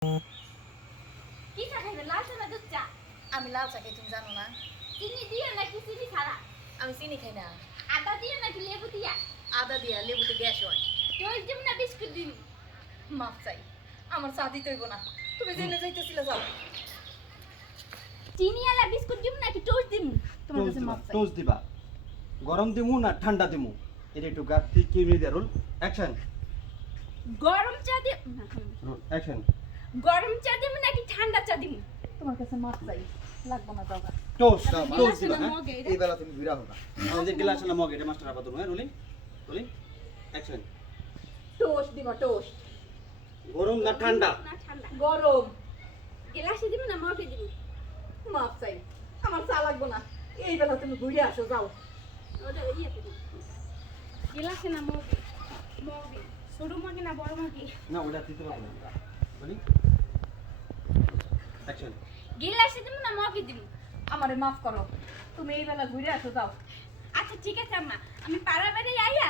কি চা খাইবে? লাল চা না দুধ চা? আমি লাল চা খাই, তুমি জানো না? চিনি দিয়ে নাকি চিনি ছাড়া? আমি চিনি খাই না। আদা দিয়ে নাকি লেবু দিয়া? আদা দিয়া, লেবুতে গ্যাস হয়। টোস্ট দিম না বিস্কুট দিম? মাপ চাই, আমার চা দিতে হইব না। তুমি জেনে যাইতেছিলে যাও। চিনি আলা বিস্কুট দিম নাকি টোস্ট দিম? তোমার কাছে মাপ চাই। টোস্ট দিবা গরম দিমু না ঠান্ডা দিমু এটা একটু গাতি কি নিয়ে দিয়া রুল অ্যাকশন গরম চা দিম রুল অ্যাকশন গরম চা দিম নাকি ঠান্ডা চা দিম? তোমার কাছে মাপ চাই, লাগবো না যাও। টোস্ট টোস্ট দিবা না হ্যাঁ মগে এটা? এই বেলা তুমি বিরা হবা আমাদের গ্লাস না মগ এটা মাস্টার আপাতত হ্যাঁ রুলিং রুলিং অ্যাকশন টোস্ট দিবা, টোস্ট। গরম না ঠান্ডা না ঠান্ডা। গরম। গ্লাসে দিম না মগে দিম? মাপ চাই, আমার চা লাগবো না। এই বেলা তুমি ঘুরে আসো, যাও। ওটা ইয়েতে দিম। গ্লাসে না মগে? মগে। ছোট মগে না বড় মগে? না ওটা দিতে পারবো না রুলিং অ্যাকশন গ্লাসে দিম না মগে দিম? আমারে মাফ করো, তুমি এই বেলা ঘুরে আসো, যাও। আচ্ছা ঠিক আছে আম্মা, আমি পাড়া বেড়ে আইয়া